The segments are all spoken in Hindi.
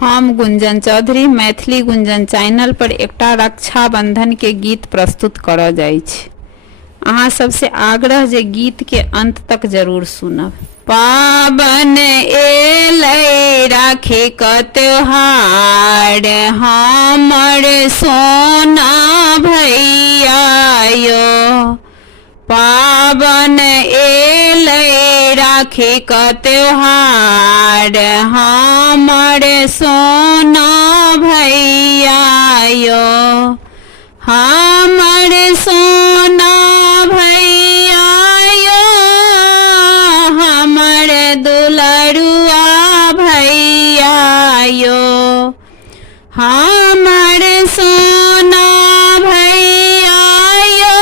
हम गुंजन चौधरी मैथिली गुंजन चैनल पर एकटा रक्षाबंधन के गीत प्रस्तुत करऽ जाइ छी। अहाँ सबसे आग्रह जे गीत के अंत तक जरूर सुनब। पाबन एलै राखी क त्योहार, हमर सोना भैया यो। पाबन एलै राखी क त्योहार, हमर सोना भैया यो। हमर सोना भैया यो, हमर दुलरुआ भैया यो। हमर सोना भैया यो,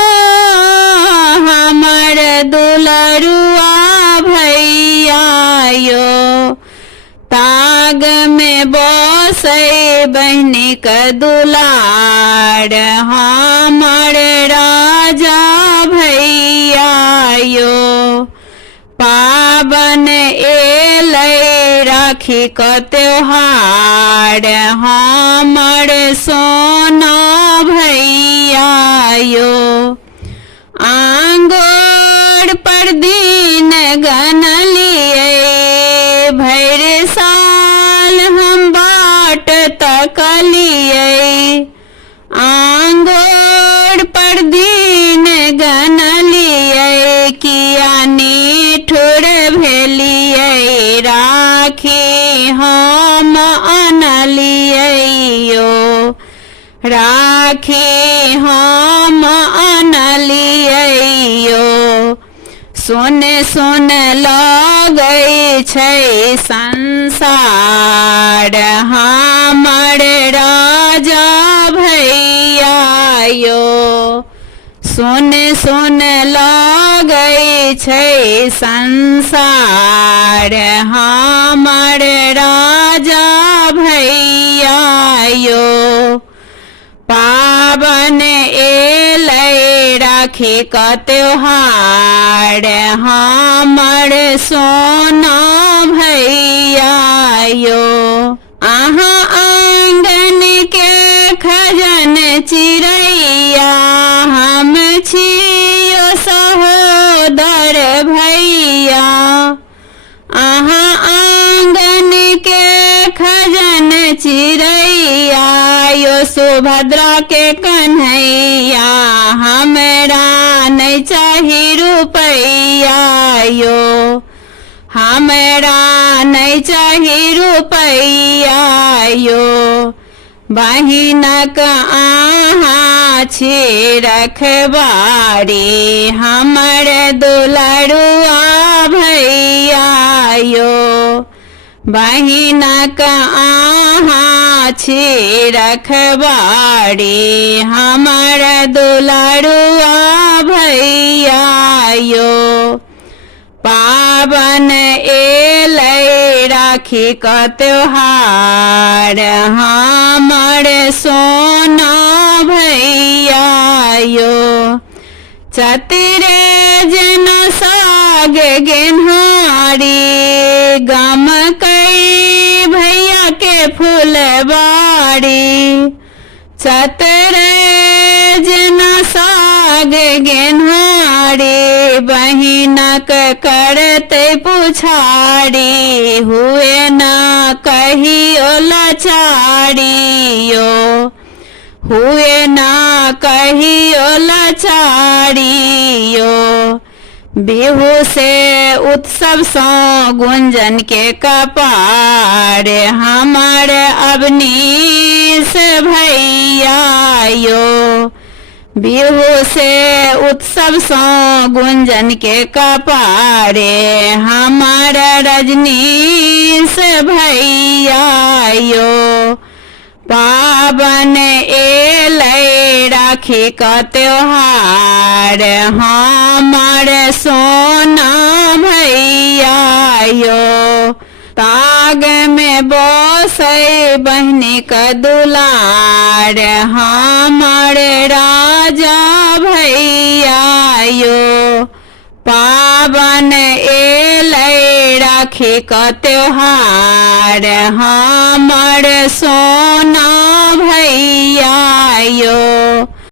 हमर दुलरुआ भैया यो। ताग में बसै बहिनी क दुलार, हमर राजा भैया यो। पाबन एलै राखी क त्योहार, हमर सोना भैया यो। आंगोर पर दिन गनलियै, भैर साल हम बाट तकलियै। आंगोर पर दिन गनलियै, किया निठुर भेलियै। राखी हम अनलियै यो, राखी हम अनलियै यो। सुन सुन लगै छै संसार, हमर राजा भैया यो। सुन सुन लगै छै संसार, हमर राजा भैया यो। पाबन एलै राखी क त्योहार, हमर सोना भैया यो। अहाँ आंगन के खजन चिड़ैया, हम छियो सहोदर भैया। अहाँ आंगन के खजन चिड़ैया यो, सुभद्रा के कन्हैया। हमरा नहीं चाही रुपैया यो, हमरा नहीं चाही रुपैया यो। बहिनक अहाँ छी रखबारी, हमर दुलरुआ भैया यो। बहिनक अहाँ छी रखबारी, हमर दुलरुआ भैया यो। पाबन एलै राखी क त्योहार, हमर सोना भैया यो। चतरे जन साग गेन्हारी, गम कई भैया के फुलबारी। चतरे जन साग गेन्हारी, बहिनक करते पुछारी। हुए न कहियो लाचारी यो, हुए न कहियो लाचारी यो। बिहू से उत्सव सो गुंजन के कपार, हमर अवनीश भैया यो। बिहू से उत्सव सो गुंजन के कपारे, हमर रजनीश भैया यो। पाबन एलै राखी क त्योहार, हमर सोना भैया यो। ताग में बसै बहिनी क दुलार, हमर राजा भैया यो। पावन एलै राखी क त्योहार हमर सोना